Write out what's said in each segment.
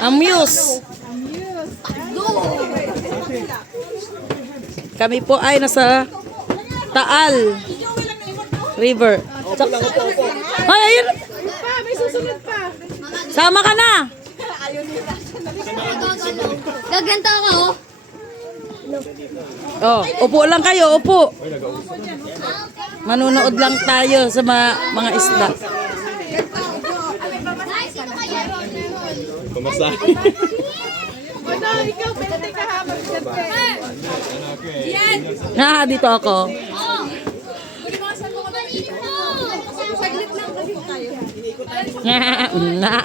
Amuse. Kami po ay nasa Taal River. Ay, ayun. May susunod pa. Sama ka na. Gaganta ako. Oh, upo lang kayo, upo. Manunood lang tayo sa mga isda. Kumusta? Ano, ikaw, pwede ka habang Dito ako. saglit lang kasi tayo. Nga.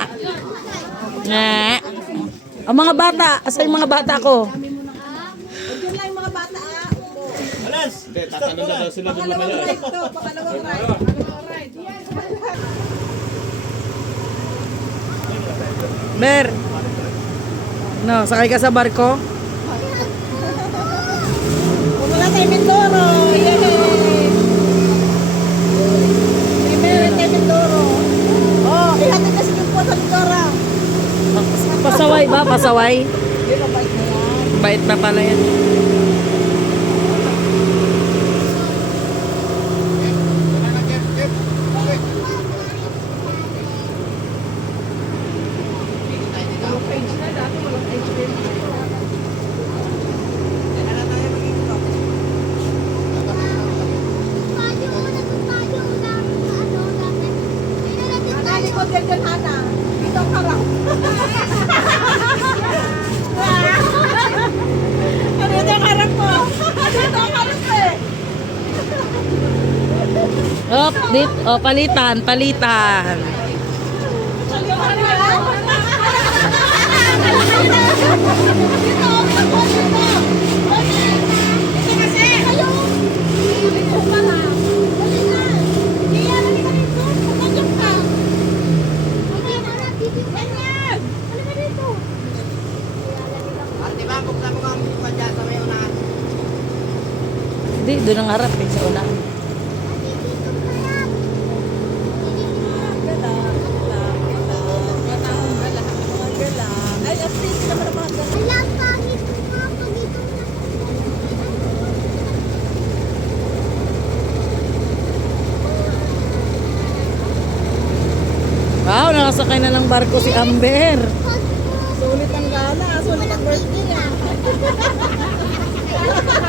Nga. Ang mga bata, asa yung mga bata ko? Diyan lang yung mga bata. Alas! Hindi, tatanong na daw sila doon mamaya. Pangalawang ride. Ber. No, sakay ka sa barko? Wala tayo Mindoro. Yay! Meron tayo Mindoro. Oh, ihatid na si Kimpo sa Mindoro. Pasaway ba? Pasaway? Hindi, mabait na yan. Bait na pala yan. Nani ko dyan Hana. Dito ang harap. Dito ang harap ko. Dito ang harap ko eh. Palitan. Di, doon ang harap sa unahan. Ay, update naman ang mga gala. Wow, nakasakay na ng barko si Amber. Sulit ang gala. Sulit ang birthday niya.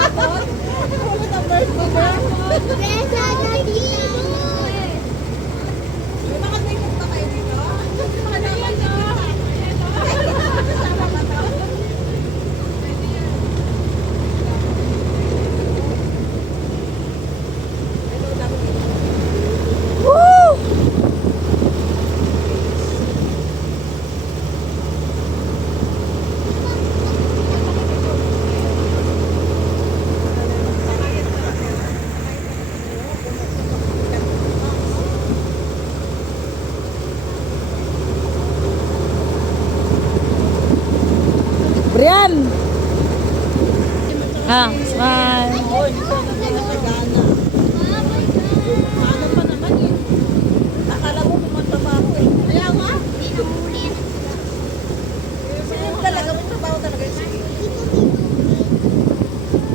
Sulit ang birthday niya. May mga ticket pa kayo dito? Mga dapat dito. Sama ba to? Woo! Brian! Smile. Paano pa naman eh? Akala mo pumunta pa ako eh. Kaya nga. Talaga, may trabaho talaga yung sige.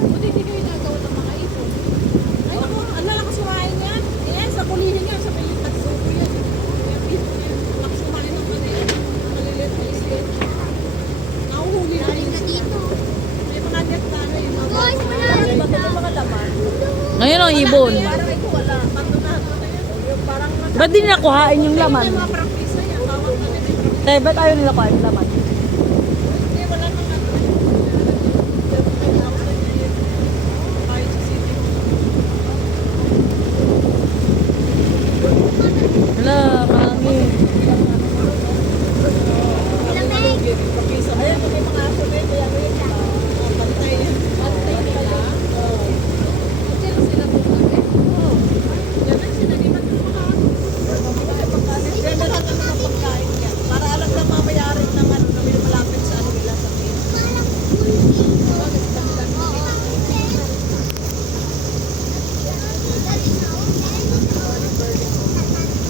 Buti hindi kayo nagawa ng mga ipon. Ay, naku, ang lalakas sumahin yan. Yan, sa kulihin yan, sa may pagsuko yan. Lakas sumahin ng mga yan. Maliliit na islit. Nahuhuli na yun. May mga net na ano yun. Ba't may mga laman? Ngayon ang ibon. Parang ito wala. Pantunahan mo na yan. Yung parang Ba't di nila kuhain yung laman? may mga practice na yan. Tawag na nila. Tay, ba't ayaw nila kuhain yung laman? Hindi, wala nang ano. Kahit sa city. Hala, marami. Ayan, may mga aso na yun. Kaya may pantay. Pantay nila. Oo. Sila kung kami. Oo. Yan ang sinaniman ng mga aso. Kaya lahat ng mga pagkain yan. Para alam na mamayari ng ano na may malapit sa ano nila sa akin.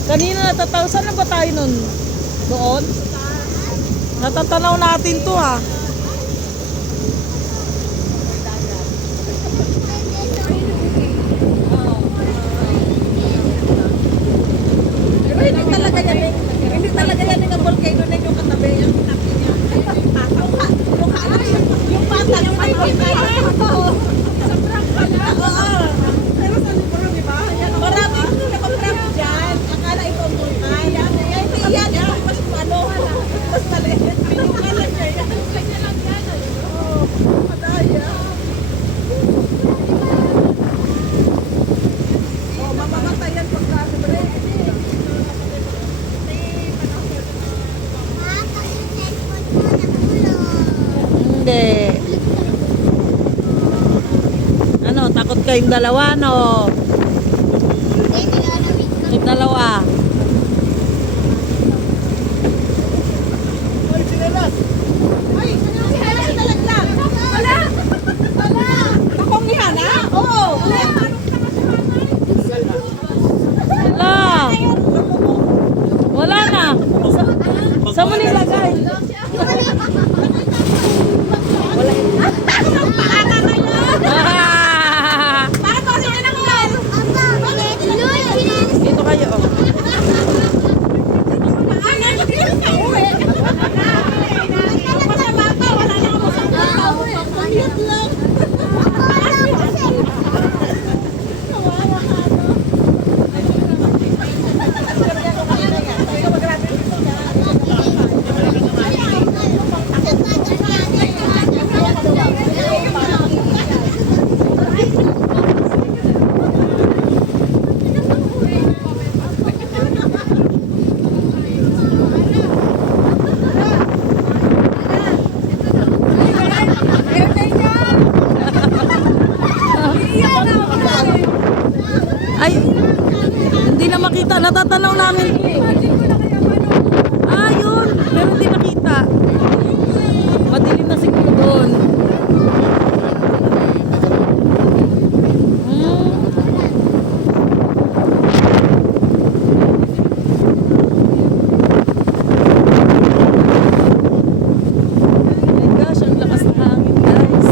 Kanina natatawsan na ba tayo nun? Doon? Natatanaw natin to ah. Pero hindi talaga yan eh. Hindi talaga yan yung volcano na yung katabi. Yung katabi niya. Yung patang. Yung patang. Yung volcano. Sobrang pala. Oo. Pero sa libro, di ba? Maraming nakaprap dyan. Akala ito ang vulkan. Hindi yan. Mas ano. Mas maliit. Pinukalan niya yan. Kanya lang yan. Oo. Madaya. Oh, mamamatay yan pagka sobre. Hindi. Ano, takot kayong dalawa, no? Yung dalawa. Ay, si Hana nalaglag. Wala. Wala. Akong ni Hana? Oo. Wala. Wala. Wala na. Saan mo nilagay? Wala. Ah! Para pa siya ng gal. Dito kayo. Oh. Ay, nagkakita ka uwi. Basta bata, wala na ako sa tao. Kumiyot lang. Kawawa ka, no? Ay, hindi na makita. Natatanaw namin. Ah, yun. Pero hindi makita. Madilim na siguro doon. Hmm. Oh my gosh, ang lakas ng hangin, guys.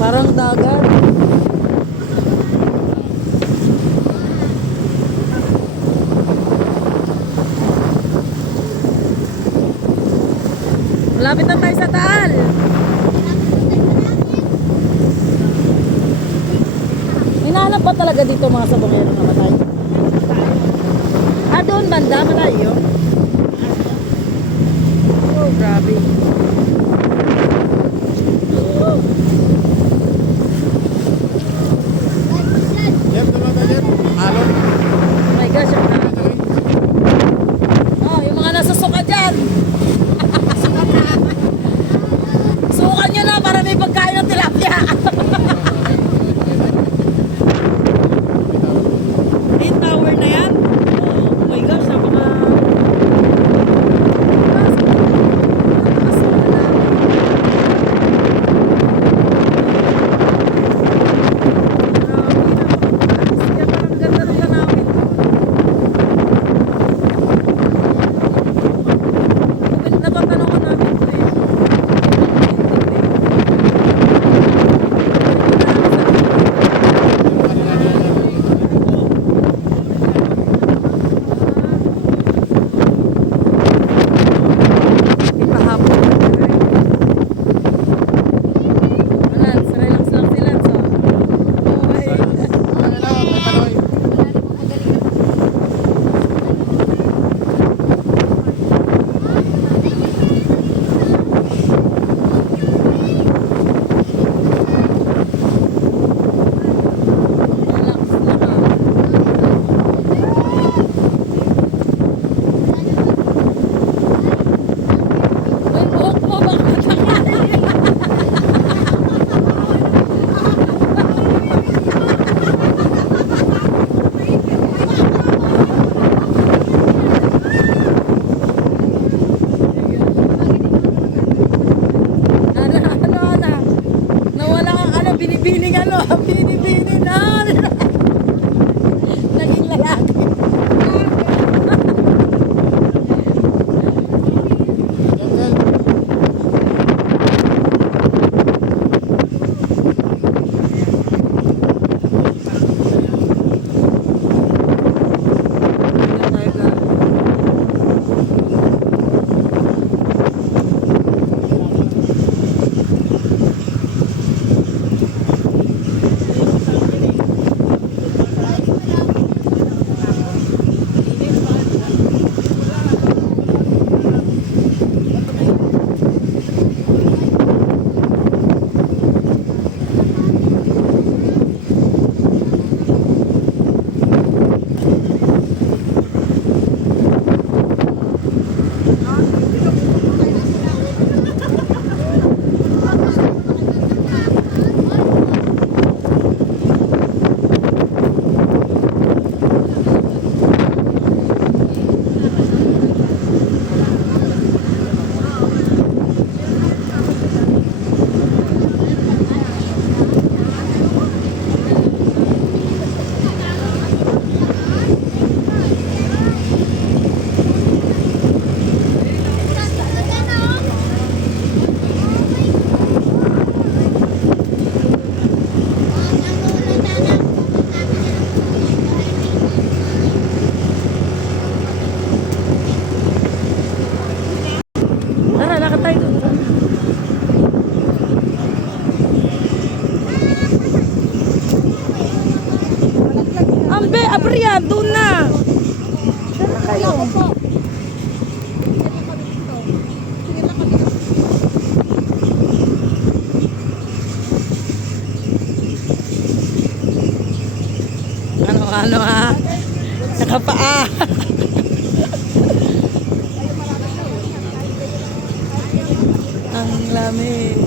Parang dagat. Malapit na tayo sa Taal. Hinahanap ba talaga dito mga sabongero na matay? Ah, doon banda, malayo. Oh, grabe. Oh my gosh, yung oh, yung mga nasusuka dyan. Sukan nyo na para may pagkain ng tilapia. Yung tower na yan. Oh my gosh, napaka... ano, bini-bini na. Naging lalaki. Tara, lakad tayo doon. Ambe, abriya, doon na. Siya na kayo. Ano ha? Nakapaa. Ang lamig.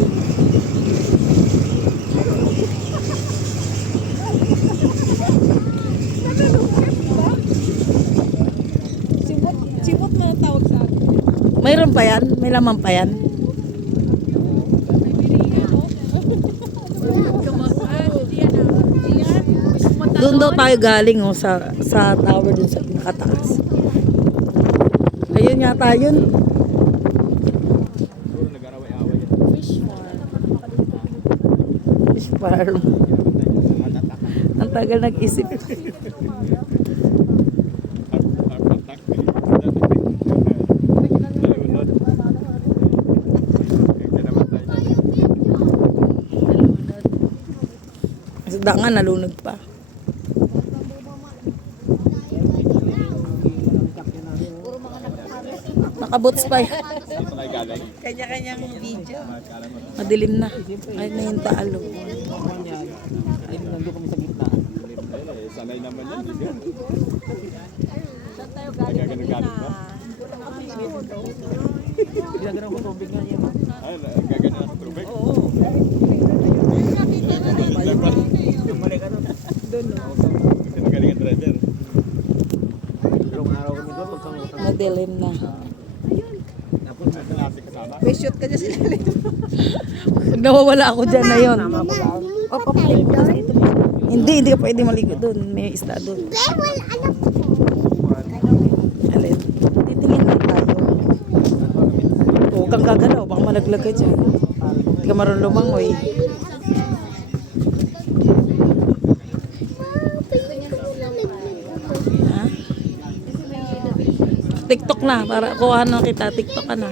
Sibot mo na tawag sa akin. Mayroon pa yan? May laman pa yan? Doon daw tayo galing oh, sa tower dun sa nakataas. Ayun yata yun. Nag-araway-away yan. Fish farm. Ang tagal nag-isip. Isda nga nalunod pa. Nakabots pa yan. Dito kayo galing. Kanya-kanyang video. Madilim na. Ay na yung taalo. Ay, nandun kami sa gitna. Sanay naman yan. Nagagaling galing ba? Ginagano ko tubig nga yan. Ay, nagagaling ako tubig. Mali ka doon. Kasi magaling ang driver. Dalawang araw kami doon. Pagkang Madilim na. tapos Malapit kasama. May shoot ka dyan sila. Nawawala ako dyan na yun. O, papalik ka dito. Hindi ka pwede maligo doon. May isda doon. Alin? Titingin lang tayo. Huwag kang gagalaw. Baka malaglag ka dyan. Hindi ka marunong lumangoy. Ha? TikTok na. Para kuha na kita. TikTok ka na.